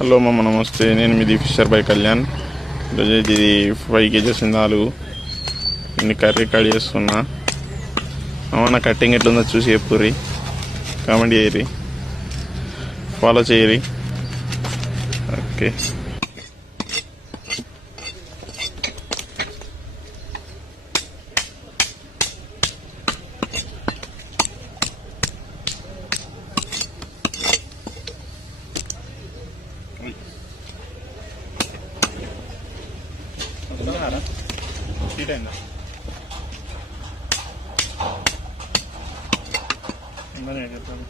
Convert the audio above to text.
Hello మామ, నమస్తే. నేను మీది ఫిషర్ బై కళ్యాణ్. ఈరోజు ఇది 5 kgs ఆలు ఇన్ని కర్రీ కట్ చేస్తున్నా. నా కట్టింగ్ ఎట్లుందో చూసి చెప్పుర్రి, కామెంట్ చేయరి, ఫాలో చేయరి. ఓకే. సీట్ అయిందా? చెప్తాను.